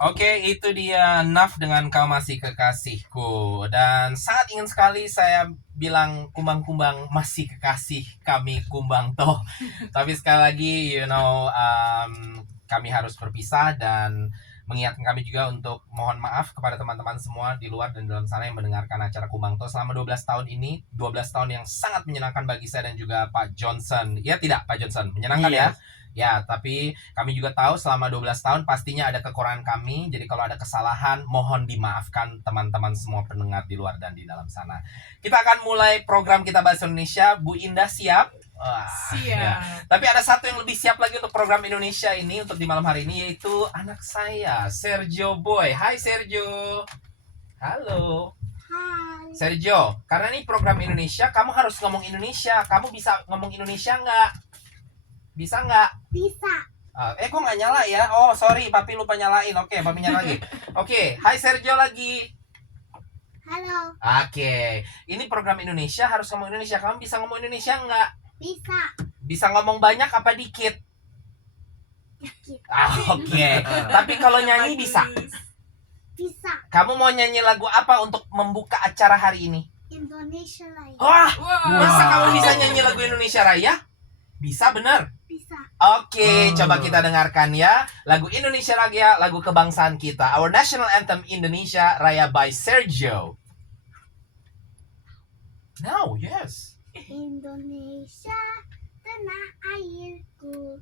Oke, itu dia Naf dengan Kau Masih Kekasihku. Dan sangat ingin sekali saya bilang kumbang-kumbang masih kekasih kami kumbang toh. Tapi sekali lagi, kami harus berpisah dan mengingatkan kami juga untuk mohon maaf kepada teman-teman semua di luar dan dalam sana yang mendengarkan acara Kumbang toh selama 12 tahun ini. 12 tahun yang sangat menyenangkan bagi saya dan juga Pak Johnson. Ya tidak, Pak Johnson. Menyenangkan ya? Ya, tapi kami juga tahu selama 12 tahun pastinya ada kekurangan kami. Jadi kalau ada kesalahan, mohon dimaafkan teman-teman semua pendengar di luar dan di dalam sana. Kita akan mulai program kita Bahasa Indonesia. Bu Indah siap? Siap. Ya. Tapi ada satu yang lebih siap lagi untuk program Indonesia ini, untuk di malam hari ini, yaitu anak saya, Sergio Boy. Hai Sergio. Halo. Hai. Sergio, karena ini program Indonesia, kamu harus ngomong Indonesia. Kamu bisa ngomong Indonesia nggak? Bisa nggak? Bisa. Kok nggak nyala ya? Oh, sorry, papi lupa nyalain. Oke, papi nyala lagi. Oke, hai Sergio lagi. Halo. Oke, ini program Indonesia, harus ngomong Indonesia. Kamu bisa ngomong Indonesia nggak? Bisa. Bisa ngomong banyak apa dikit? Dikit. Oke, tapi kalau nyanyi bisa? Bisa. Kamu mau nyanyi lagu apa untuk membuka acara hari ini? Indonesia Raya. Wah, Wow. masa kamu bisa nyanyi lagu Indonesia Raya? Bisa bener? Bisa. Oke, coba kita dengarkan ya. Lagu Indonesia Raya, lagu kebangsaan kita. Our national anthem Indonesia Raya by Sergio. Now, yes. Indonesia, tanah airku,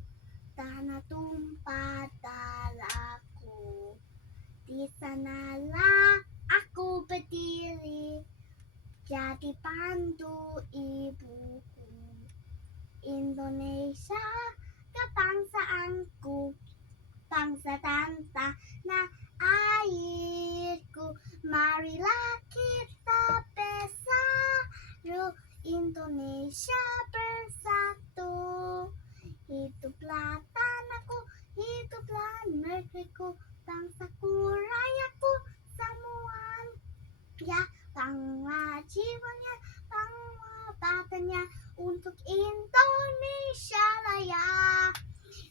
tanah tumpah darahku. Di sanalah aku berdiri, jadi pandu ibuku. Indonesia, kebangsaanku, bangsa dan tanah airku. Marilah kita bersatu, Indonesia bersatu. Hiduplah tanahku, hiduplah negeriku, bangsaku, rayaku, semua. Ya, bangga jiwanya, bangga badannya untuk Indonesia Raya.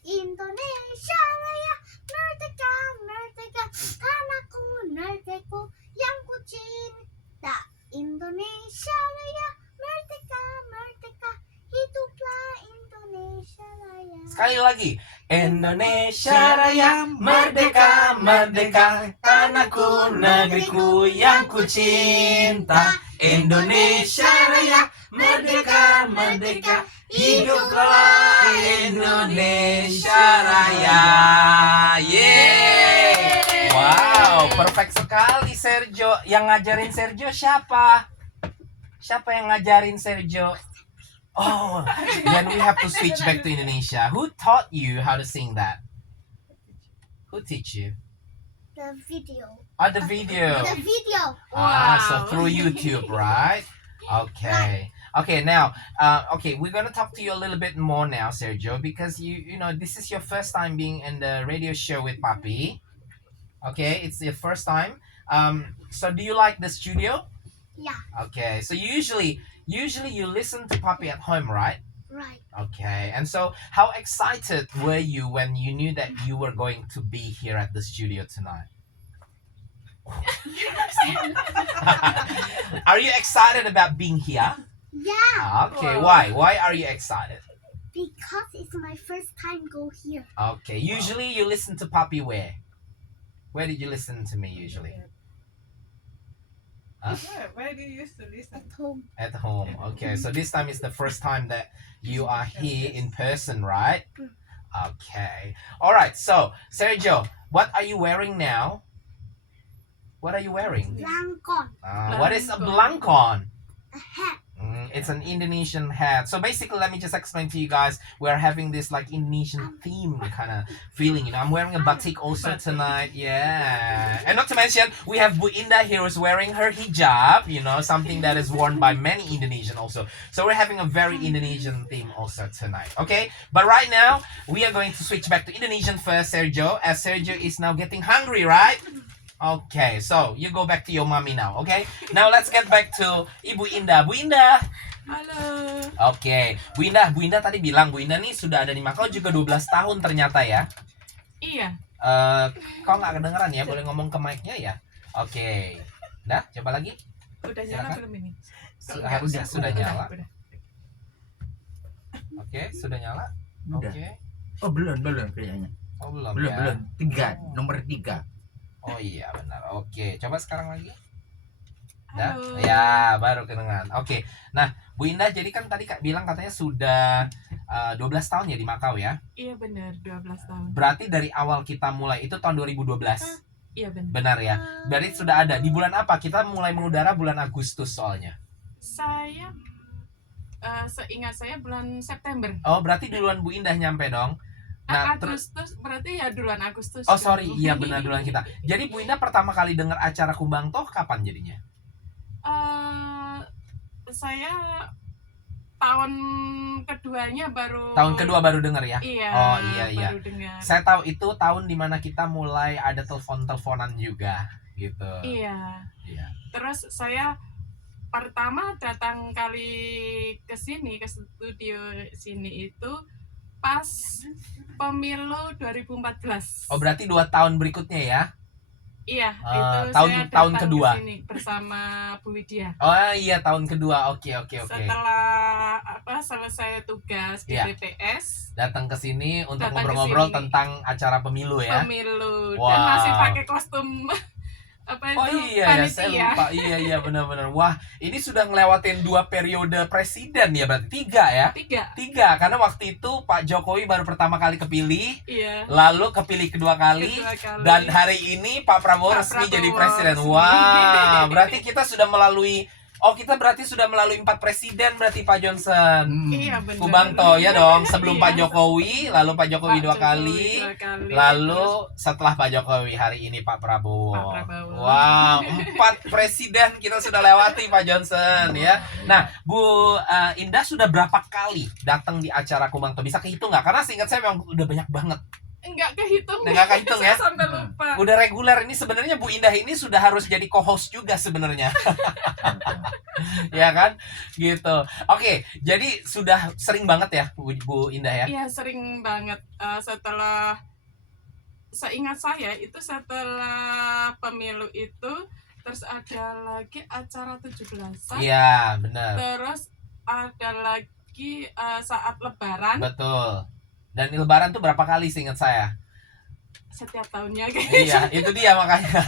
Indonesia Raya, merdeka, merdeka, tanahku, negeriku yang ku cinta. Indonesia Raya, merdeka, merdeka, hiduplah Indonesia Raya. Sekali lagi. Indonesia Raya, merdeka, merdeka, tanahku, negeriku yang ku cinta. Indonesia Raya, merdeka, merdeka, hiduplah Indonesia Raya. Yeay! Wow, perfect sekali Sergio. Yang ngajarin Sergio siapa? Siapa yang ngajarin Sergio? Oh, then we have to switch back to Indonesia. Who taught you how to sing that? Who teach you? The video. Oh, the video. The video. So through YouTube, right? Okay. Okay, now, we're gonna talk to you a little bit more now, Sergio, because you know this is your first time being in the radio show with Papi. Okay, it's your first time. So do you like the studio? Yeah, Okay, so usually you listen to Papi at home, right? right. Okay, and so how excited were you when you knew that you were going to be here at the studio tonight? Are you excited about being here? Yeah, Okay, Wow. why? Why are you excited? because it's my first time go here. Okay, usually you listen to Papi where? Where did you listen to me usually? Where do you used to listen? At home. At home. Okay, so this time is the first time that you are here in person, right? Okay. All right. So, Sergio, what are you wearing now? What are you wearing? Langkon. What is a blankon? A hat. It's an Indonesian hat. So basically, let me just explain to you guys. We're having this like Indonesian theme kind of feeling. You know, I'm wearing a batik also tonight. Yeah, and not to mention we have Bu Indah here who's wearing her hijab. You know, something that is worn by many Indonesian also. So we're having a very Indonesian theme also tonight. Okay, but right now we are going to switch back to Indonesian first, Sergio, as Sergio is now getting hungry, right? Okay, so you go back to your mommy now, okay? Now let's get back to Ibu Indah. Bu Indah. Halo. Oke, Bu Indah tadi bilang Bu Indah nih sudah ada di Macau juga 12 tahun ternyata ya. Iya. Kok nggak kedengeran ya? Boleh ngomong ke mic-nya ya? Oke. Dah, coba lagi. Udah nyala Silakan. belum ini? Harusnya sudah nyala. Udah. Oke, sudah nyala. Udah. Oke. Oh belum kayaknya. Oh, belum Belum ya. belum. 3, nomor 3. Oh iya benar. Oke, coba sekarang lagi. Dah? Halo. Ya, baru kedengeran. Oke. Nah, Bu Indah, jadi kan tadi Kak bilang katanya sudah 12 tahun ya di Macau ya. Iya benar, 12 tahun. Berarti dari awal kita mulai itu tahun 2012. Iya benar. Benar ya. Berarti sudah ada. Di bulan apa? Kita mulai mengudara bulan Agustus soalnya. Saya seingat saya bulan September. Oh, berarti duluan Bu Indah nyampe dong. Nah, Agustus berarti ya duluan Agustus. oh sorry, iya benar duluan kita. Jadi Bu Indah pertama kali dengar acara Kumbang toh kapan jadinya? Saya tahun keduanya baru. Tahun kedua baru dengar ya? Iya. Oh iya. Baru dengar. Saya tahu itu tahun dimana kita mulai ada telepon-teleponan juga gitu. Iya. Iya. Terus saya pertama datang kali ke sini, ke studio sini itu pas pemilu 2014. Oh berarti 2 tahun berikutnya ya? Iya, itu tahun saya datang kedua. ke sini bersama Bu Widya. Oh iya tahun kedua. Oke. Setelah selesai tugas di Iya. TPS, Datang ke sini untuk Datang ke ngobrol-ngobrol sini. tentang acara pemilu ya. pemilu dan Wow. masih pakai kostum Oh iya ya, saya panitia. lupa. Iya benar-benar. Wah, ini sudah ngelewatin 2 periode presiden ya, berarti 3 ya? 3, karena waktu itu Pak Jokowi baru pertama kali kepilih, Iya. lalu kepilih kedua kali, dan hari ini Pak Prabowo Pak resmi jadi Prabowo presiden. resmi. Wah, berarti kita sudah melalui. Oh, kita berarti sudah melalui 4 presiden berarti Pak Johnson. Iya benar. Kumbang toh ya dong, sebelum Iya. Pak Jokowi, lalu Pak Jokowi Pak 2 Jokowi kali, 2 kali, lalu terus setelah Pak Jokowi hari ini Pak Prabowo. Pak Prabowo. Wow, 4 presiden kita sudah lewati Pak Johnson ya. Nah, Bu Indah sudah berapa kali datang di acara Kumbang toh? Bisa kehitung nggak? Karena seingat saya memang udah banyak banget. enggak kehitung. Nggak kehitung ya? Saya sampai lupa. Udah reguler ini sebenarnya Bu Indah ini sudah harus jadi co-host juga sebenarnya. Ya kan? Gitu. Oke, jadi sudah sering banget ya Bu Indah ya? Iya, sering banget. Setelah seingat saya itu setelah pemilu itu terus ada lagi acara 17-an. Iya, benar. Terus ada lagi saat lebaran. Betul. Dan lebaran tuh berapa kali seingat saya? Setiap tahunnya Iya, itu dia makanya.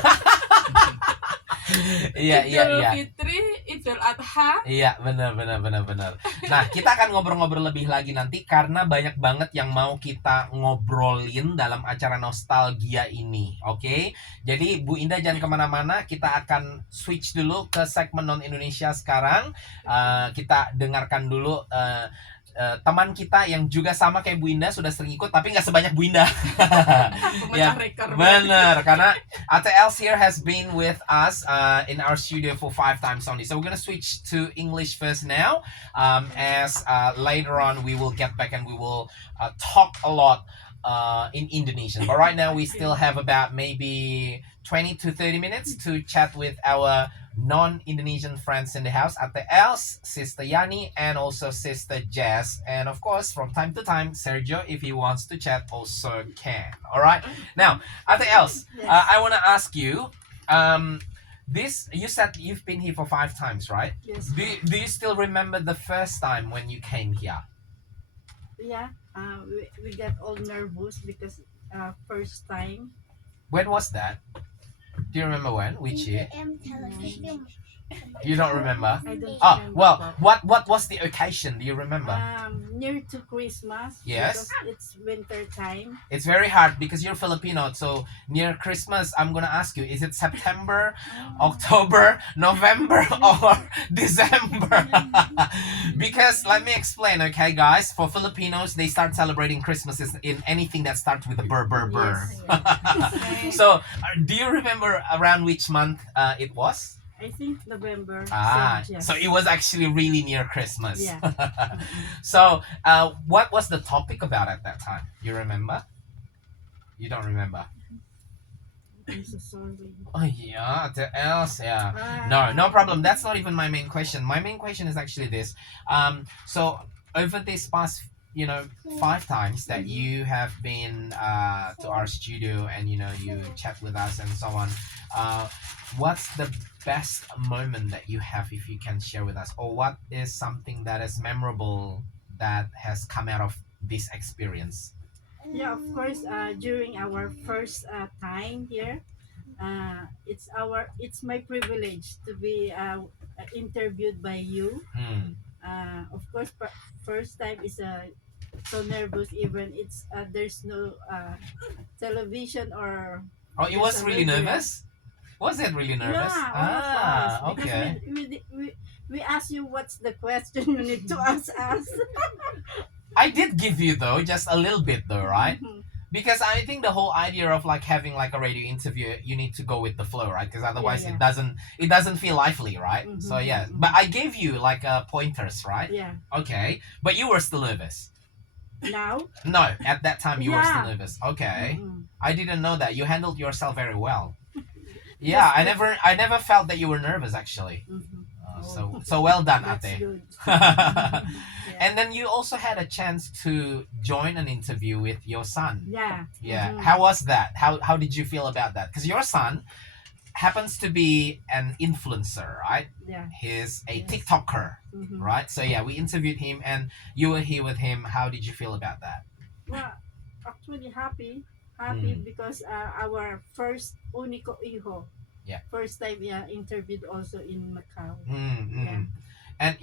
Iya. Idul Fitri, Idul Adha. Iya, benar. Nah, kita akan ngobrol-ngobrol lebih lagi nanti karena banyak banget yang mau kita ngobrolin dalam acara nostalgia ini, oke? Jadi Bu Indah jangan kemana-mana, kita akan switch dulu ke segmen non Indonesia sekarang. Kita dengarkan dulu teman kita yang juga sama kayak Bu Indah sudah sering ikut tapi nggak sebanyak Bu Indah. Pemecah rekor. Bener, karena ATLs here has been with us in our studio for 5 times only. So we're gonna switch to English first now, as later on we will get back and we will talk a lot in Indonesian. But right now we still have about maybe 20 to 30 minutes to chat with our non-Indonesian friends in the house, ATLs, Sister Yani, and also Sister Jess. And of course, from time to time, Sergio, if he wants to chat, also can. All right. Now, ATLs, I want to ask you, you said you've been here for 5 times, right? Yes. Do you still remember the first time when you came here? Yeah. We got all nervous because first time. When was that? Do you remember when? Which year? TDM television. You don't remember? I don't Oh, remember. well, what was the occasion? Do you remember? Near to Christmas. Yes. Because it's winter time. It's very hard because you're Filipino. So near Christmas, I'm gonna ask you: is it September, October, November, or December? Because let me explain, okay, guys. For Filipinos, they start celebrating Christmas in anything that starts with a burr. Yes. So, do you remember around which month it was? I think November. So it was actually really near Christmas. Yeah. So, what was the topic about at that time? You remember? You don't remember? I'm so sorry. Oh yeah, what else? Yeah. Ah. No problem. That's not even my main question. My main question is actually this. So over this past 5 times that you have been to our studio and you chat with us and so on. What's the best moment that you have, if you can share with us, or what is something that is memorable that has come out of this experience? Yeah, of course. During our first time here, it's my privilege to be interviewed by you. Mm. Of course, first time is so nervous. Even it's there's no television or Oh, it there's was a really radio. nervous. Was it really nervous? Yeah, all of us. Because Okay. we ask you what's the question you need to ask us. I did give you though, just a little bit though, right? Mhm. Because I think the whole idea of like having like a radio interview, you need to go with the flow, right? Because otherwise Yeah, it doesn't feel lively, right? Mhm, So yeah, mhm. but I gave you like pointers, right? Yeah. Okay, but you were still nervous. Now. No, at that time you were still Yeah. nervous. Okay, Mhm. I didn't know that. You handled yourself very well. Yeah, I never felt that you were nervous actually. Mhm. So well done, That's Ate. good. And then you also had a chance to join an interview with your son. Yeah. Yeah. Mhm. How was that? How did you feel about that? Because your son happens to be an influencer, right? Yeah. He's a Yes. TikToker, Mhm. right? So yeah, we interviewed him and you were here with him. How did you feel about that? Well, actually happy Mm. because our first único hijo. Yeah. First time interviewed also in Macau. Mm, Yeah. And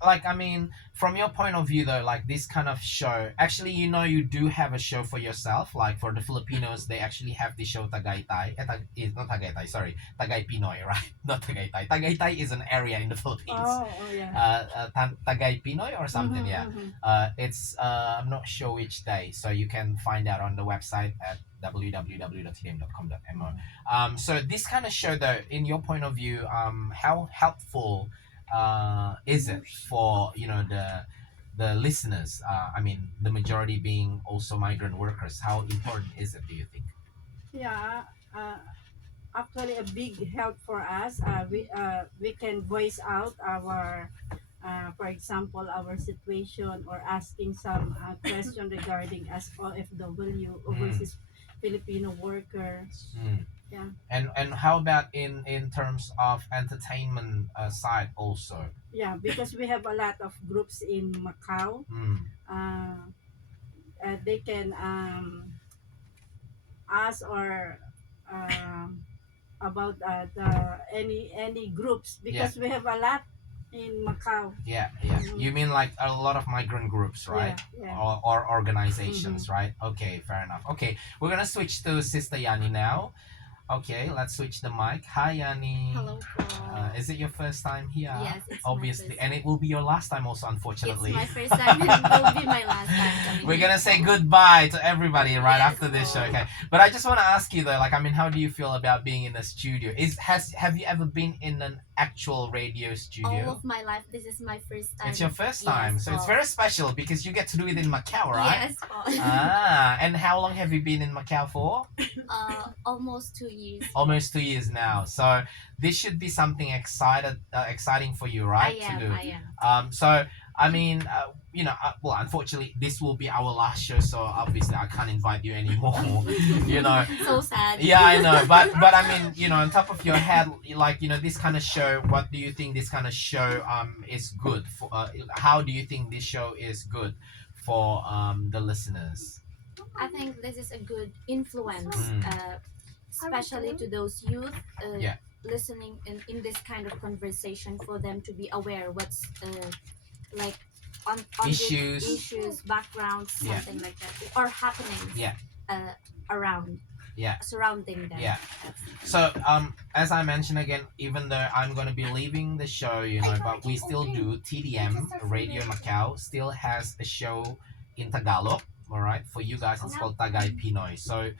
like I mean, from your point of view though, like this kind of show, actually, you do have a show for yourself. Like for the Filipinos, they actually have the show Tagaytay. It's not Tagaytay, sorry, Tagay Pinoy, right? Not Tagaytay. Tagaytay is an area in the Philippines. Oh yeah. Tagay Pinoy or something, Mhm, yeah. mhm. It's I'm not sure which day, so you can find out on the website at www.tdm.com.mo. So this kind of show though, in your point of view, how helpful is it for the listeners? I mean, the majority being also migrant workers. How important is it, do you think? Yeah. Actually, a big help for us. We can voice out our, for example, our situation or asking some question regarding as OFW, overseas Filipino worker. Mm. Yeah. And how about in terms of entertainment side also? Yeah, because we have a lot of groups in Macau. Mm. Uh, they can ask or about any groups because we have a lot in Macau. Yeah. Mhm. You mean like a lot of migrant groups, right? Yeah. Or organizations, right? Okay, fair enough. Okay, we're gonna switch to Sister Yani now. Okay, let's switch the mic. Hi, Yani. Hello po. Is it your first time here? Yes, it's Obviously, my first. and it will be your last time also, unfortunately. It's my first time and it will be my last time coming We're here. gonna say goodbye to everybody right Yes, after this show, oh. okay? But I just want to ask you though, like, I mean, how do you feel about being in the studio? Have you ever been in an actual radio All studio? of my life, this is my first time. It's your first time, Yes, so it's po. very special because you get to do it in Macau, right? Yes, po. And how long have you been in Macau for? Almost 2 years. Almost 2 years now. So this should be something exciting for you, right? I To do. am. So I mean, well, unfortunately, this will be our last show, so obviously I can't invite you anymore. you know. So sad. Yeah, I know, but I mean, on top of your head, like this kind of show. What do you think this kind of show is good for? How do you think this show is good for the listeners? I think this is a good influence, Mm. especially to those youth Yeah. listening in this kind of conversation for them to be aware what's like on Issues. the issues, backgrounds, Yeah. something like that, or happenings Yeah. around, Yeah. surrounding them. Yeah. So as I mentioned again, even though I'm gonna be leaving the show, but we still do TDM Radio Macau still has a show in Tagalog. All right, for you guys, it's called Tagay Pinoy. So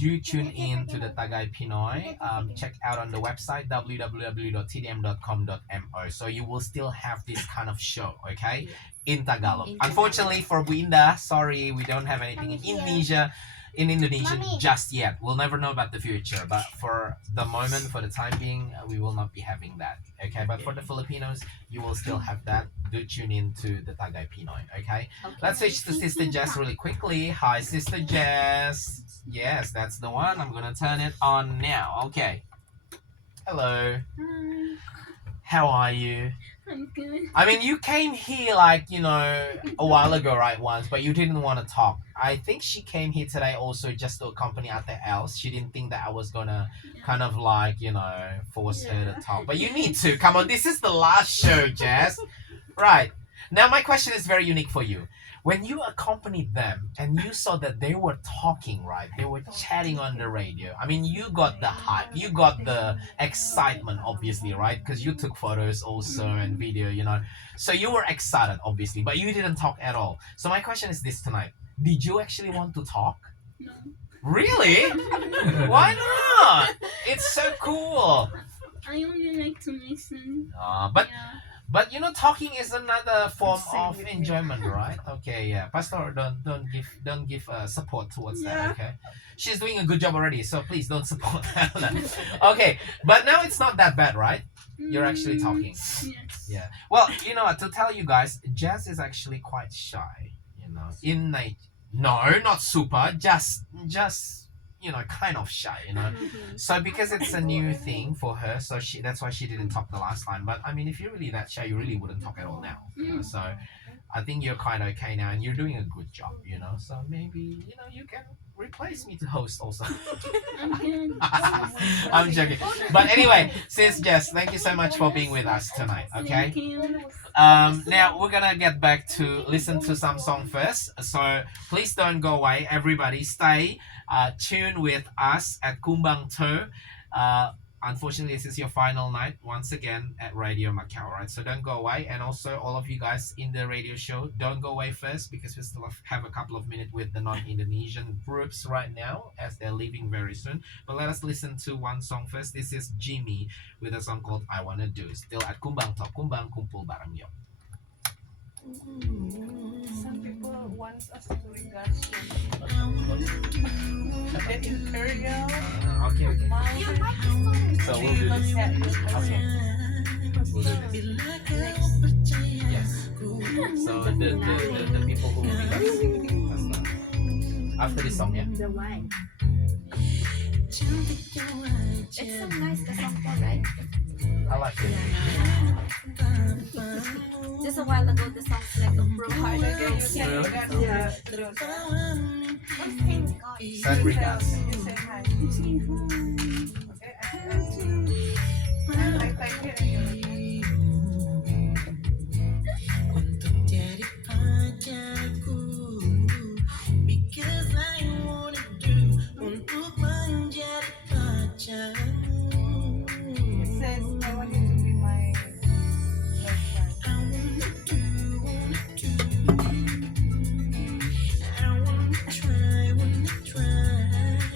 do tune in to the Tagay Pinoy. Check out on the website www.tdm.com.mo. So you will still have this kind of show, okay, in Tagalog. In Tagalog. Unfortunately for Buinda, sorry, we don't have anything in Indonesia. in Indonesian Mommy. just yet. We'll never know about the future, but for the moment, for the time being, we will not be having that. Okay, but for the Filipinos, you will still have that. Do tune in to the Tagay Pinoy. Okay, Okay. let's switch to Sister Jess really quickly. Hi, Sister Jess. Yes, that's the one. I'm gonna turn it on now. Okay. Hello. Hi, How are you? I'm good. I mean, you came here like, a while ago, right, once, but you didn't want to talk. I think she came here today also just to accompany Ate else. She didn't think that I was gonna kind of like, force her to talk. But you need to. Come on, this is the last show, Jess. Right. Now, my question is very unique for you. When you accompanied them and you saw that they were talking, right? They were chatting on the radio. I mean, you got the hype, you got the excitement, obviously, right? Because you took photos also and video, So you were excited, obviously, but you didn't talk at all. So my question is this tonight. Did you actually want to talk? No. Really? Why not? It's so cool. I only like to listen. But Yeah. But talking is another form of enjoyment, right? Okay, yeah. Pastor, don't give support towards that. Okay, she's doing a good job already, so please don't support her. Okay, but now it's not that bad, right? You're actually talking. Yes. Yeah. Well, you know what? To tell you guys, Jazz is actually quite shy. In night. No, not super. Just kind of shy. So because it's a new thing for her, so that's why she didn't talk the last time. But I mean, if you're really that shy, you really wouldn't talk at all now. So I think you're kind of okay now, and you're doing a good job. So maybe you can replace me to host also. I'm good. I'm joking. But anyway, sis Jess, thank you so much for being with us tonight. Okay. Thank you. Now we're gonna get back to listen to some song first. So please don't go away. Everybody stay tuned with us at Kumbang 2. Unfortunately, this is your final night once again at Radio Macau, right? So don't go away. And also all of you guys in the radio show, don't go away first because we still have a couple of minutes with the non-Indonesian groups right now as they're leaving very soon. But let us listen to one song first. This is Jimmy with a song called I Wanna Do. Still at Kumbang Talk. Kumbang Kumpul Bareng Yuk. Some people want us to regards the imperial Okay. mountain. So we'll do this. Okay. We'll do this. Yes. So the people who will be singing after this song, yeah. The wine. It's so nice, the song, right? I like it. Just a while ago, the song's like a broke heart. Really? Yeah. Thank God. Send regards. You say hi. Okay, I type here. Untuk jadi pacarku, because I wanna do untuk menjadi pacarmu. It says I want you to be my boyfriend. I wanna do. I wanna try.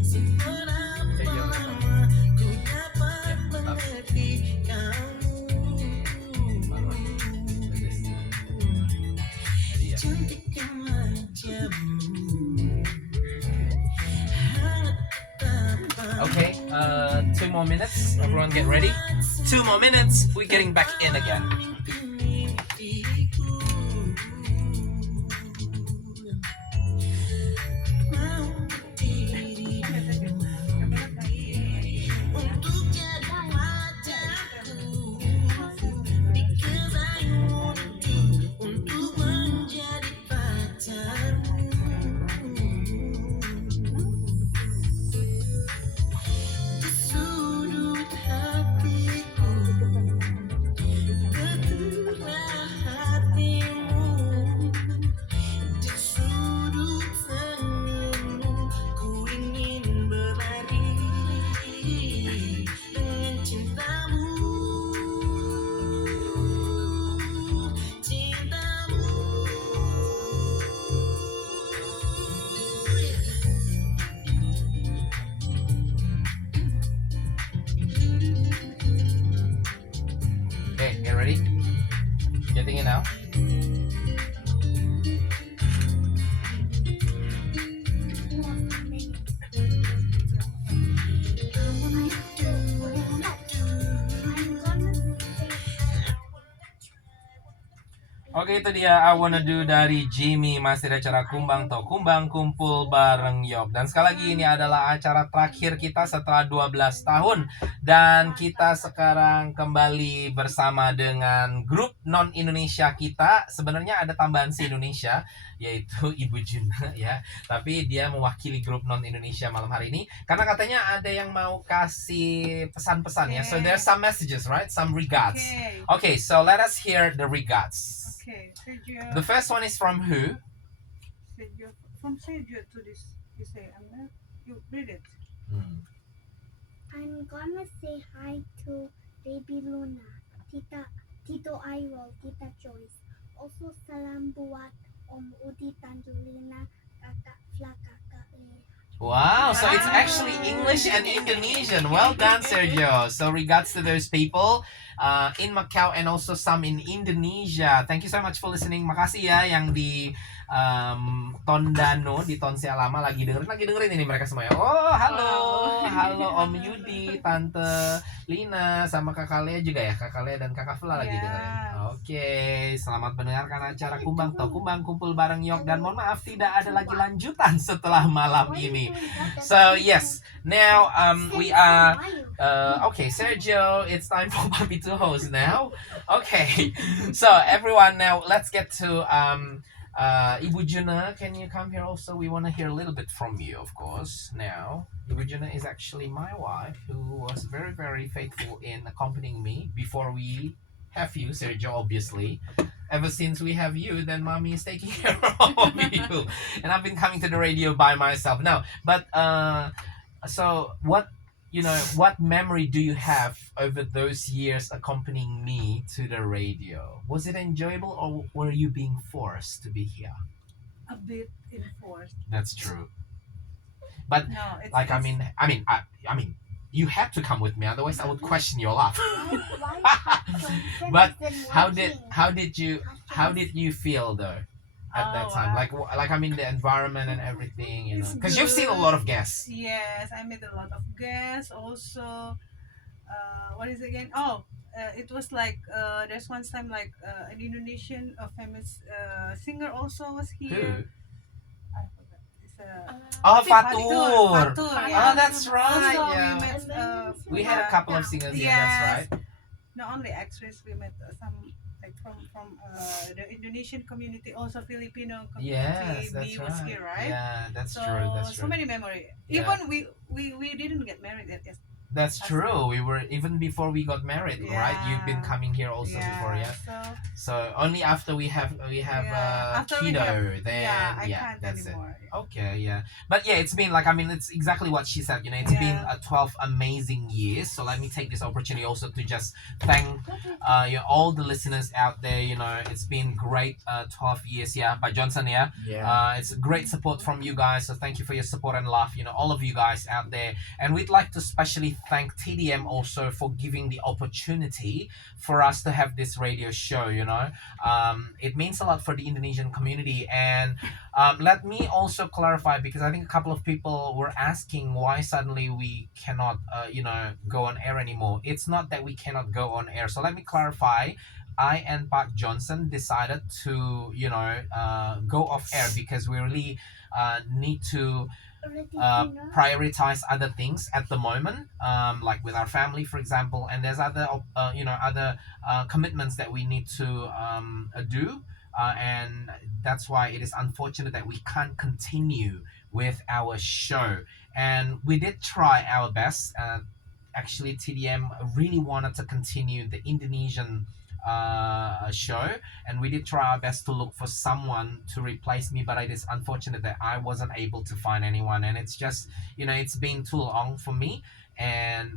Simpan apa ku dapat mengerti kamu. Cantik yang wajahmu. Okay, 2 more minutes. Everyone get ready. 2 more minutes. We're getting back in again. Untuk jadi pacarku, because I want to, untuk menjadi pacarmu. Di sudut hatiku, tetaplah hatimu. Di sudut senyummu, ku ingin berlari dengan cintamu, cintamu. Okay, get ready. Getting in now. Oke, itu dia I Wanna Do dari Jimmy. Masih ada acara Kumbang atau Kumbang Kumpul bareng Yok. Dan sekali lagi ini adalah acara terakhir kita setelah 12 tahun. Dan kita sekarang kembali bersama dengan grup non-Indonesia kita. Sebenarnya ada tambahan si Indonesia, yaitu Ibu Juna ya. Tapi dia mewakili grup non-Indonesia malam hari ini. Karena katanya ada yang mau kasih pesan-pesan ya. So there's some messages, right? Some regards. Okay, so let us hear the regards. Okay, Sergio. The first one is from who? Sergio. From Sergio to this, you say, you read it. I'm gonna say hi to Baby Luna, Tito Airo, Tita Joyce. Also salam buat Om Udi Tanjulina, Kakak Fla, Kakak Lea. Wow, so it's actually English and Indonesian. Well done, Sergio. So regards to those people in Macau and also some in Indonesia. Thank you so much for listening. Makasih ya yang di Tondano, di Tonsea Lama lagi dengerin ini mereka semua ya. Oh, halo Om Yudi, Tante Lina, sama Kakak Lea juga ya. Kakak Lea dan Kakak Fla lagi dengerin. Oke, selamat mendengarkan acara Kumbang atau Kumbang Kumpul bareng Yok. Dan mohon maaf tidak ada lagi lanjutan setelah malam ini. So yes, now we are okay, Sergio, it's time for Papi to host now. Okay, so everyone, now let's get to Ibu Juna. Can you come here also? We want to hear a little bit from you, of course. Now, Ibu Juna is actually my wife, who was very, very faithful in accompanying me before we have you, Sergio, obviously. Ever since we have you, then mommy is taking care of you. And I've been coming to the radio by myself now. But so what memory do you have over those years accompanying me to the radio? Was it enjoyable, or were you being forced to be here? A bit enforced. That's true. But No, it's like I mean, you had to come with me, otherwise I would question your life. But how did you feel though at that time? Like I mean the environment and everything, you know, It's because you've seen a lot of guests. Yes, I met a lot of guests. Also, what is it again? It was like there's one time like an Indonesian famous singer also was Who? here. I forgot. It's Oh, Fatur. Fatur. Fatur, Oh, yeah. that's right. Also, Yeah. we met. We had a couple of singers here. That's Yes. right. Not only actress, we met some like from the Indonesian community, also Filipino community. Yes, that's We was right. here, right? Yeah, that's So true. That's so true. many memory. Yeah. Even we didn't get married yet. Yes. That's true. We were even before we got married, right? You've been Yeah. coming here also before, yeah. So So only after we have After we keto, have- then I can't that's it. anymore. Okay, yeah. But yeah, it's been like, I mean, it's exactly what she said, you know, it's been Yeah. 12 amazing years. So let me take this opportunity also to just thank all the listeners out there, you know, it's been great 12 years, yeah, by Johnson, yeah. Yeah. It's great support from you guys, so thank you for your support and love, you know, all of you guys out there. And we'd like to especially thank TDM also for giving the opportunity for us to have this radio show, you know. It means a lot for the Indonesian community. And let me also clarify, because I think a couple of people were asking why suddenly we cannot go on air anymore. It's not that we cannot go on air, so let me clarify. I and Park Johnson decided to go off air because we really need to prioritize other things at the moment, like with our family, for example, and there's other commitments that we need to do, and that's why it is unfortunate that we can't continue with our show. And we did try our best. Actually, TDM really wanted to continue the Indonesian show, and we did try our best to look for someone to replace me, but it is unfortunate that I wasn't able to find anyone, and it's just it's been too long for me, and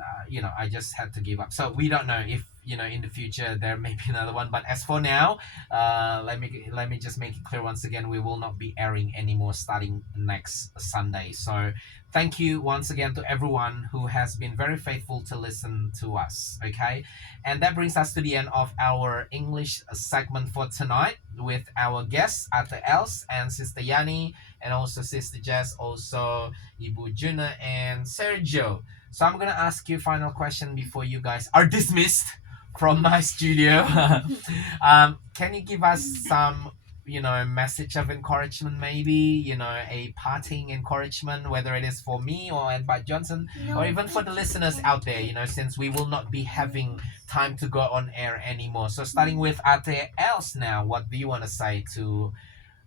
I just had to give up. So we don't know if in the future there may be another one, but as for now, let me just make it clear once again, we will not be airing anymore starting next Sunday. So thank you once again to everyone who has been very faithful to listen to us. Okay, and that brings us to the end of our English segment for tonight with our guests Ate Els and Sister Yani, and also Sister Jess, also Ibu Juna and Sergio. So I'm gonna ask you final question before you guys are dismissed from my studio. Can you give us some, message of encouragement, maybe, a parting encouragement, whether it is for me or and by Johnson, or even for the listeners out there, since we will not be having time to go on air anymore. So starting with Ate else now, what do you want to say to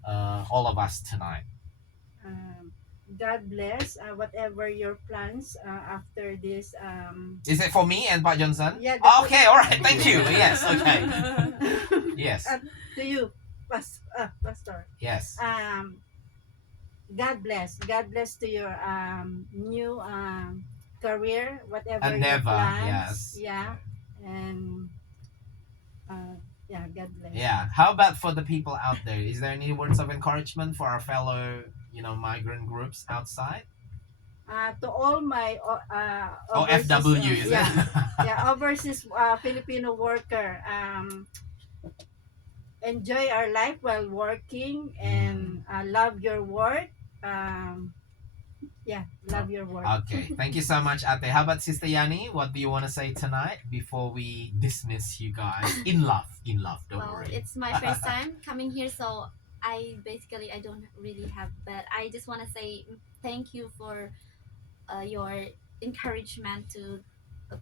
all of us tonight? God bless whatever your plans after this. Is it for me and Pak Johnson? Yeah. Okay, all right, thank you. Yes, okay. Yes. To you, Pastor. Yes. God bless. God bless to your new career, whatever your Endeavor, plans. yes. Yeah. And yeah, God bless. Yeah. How about for the people out there? Is there any words of encouragement for our fellow, migrant groups outside? To all my overseas, OFW, is yeah, it? yeah, overseas Filipino worker. Enjoy our life while working and love your work. Yeah, love your work. Okay. Thank you so much, Ate. How about Sister Yani? What do you want to say tonight before we dismiss you guys? In love. Don't Well, worry. it's my first time coming here, so I don't really have, but I just want to say thank you for your encouragement to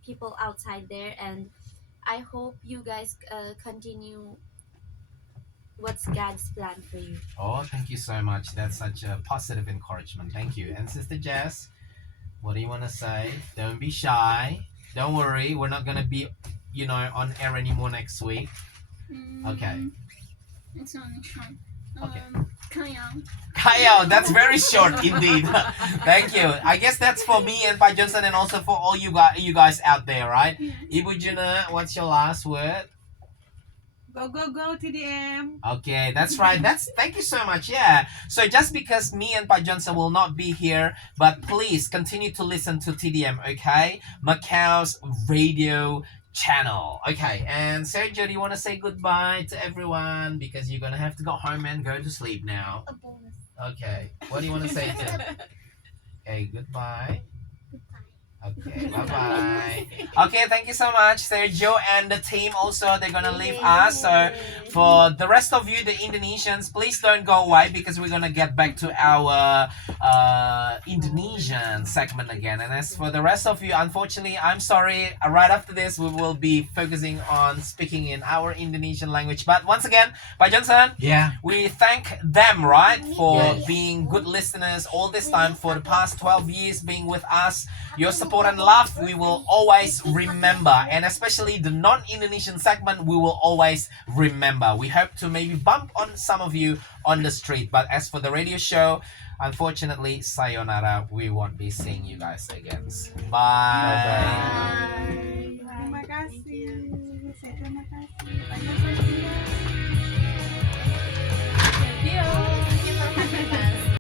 people outside there, and I hope you guys continue what's God's plan for you. Oh, thank you so much. That's such a positive encouragement. Thank you. And Sister Jess, what do you want to say? Don't be shy. Don't worry. We're not going to be, on air anymore next week. Okay. It's only short. Okay. Kaya. That's very short indeed. Thank you. I guess that's for me and Pak Johnson and also for all you guys out there, right? Ibu Juna, what's your last word? Go, go, go, TDM. Okay, that's right. Thank you so much. Yeah. So just because me and Pak Johnson will not be here, but please continue to listen to TDM, okay? Macau's radio channel. Okay, and Sergio, do you want to say goodbye to everyone? Because you're gonna have to go home and go to sleep now. A bonus. Okay. What do you want to say to? Okay, goodbye. Okay, bye-bye. Okay, thank you so much, Sergio and the team also. They're gonna leave us. So for the rest of you, the Indonesians, please don't go away because we're gonna get back to our Indonesian segment again. And as for the rest of you, unfortunately, I'm sorry. Right after this, we will be focusing on speaking in our Indonesian language. But once again, Pak Johnson, Yeah. we thank them, right, for Yes. being good listeners all this time for the past 12 years being with us. Your support and love, we will always remember. And especially the non-Indonesian segment, we will always remember. We hope to maybe bump on some of you on the street. But as for the radio show, unfortunately, sayonara, we won't be seeing you guys again. Bye. Bye-bye.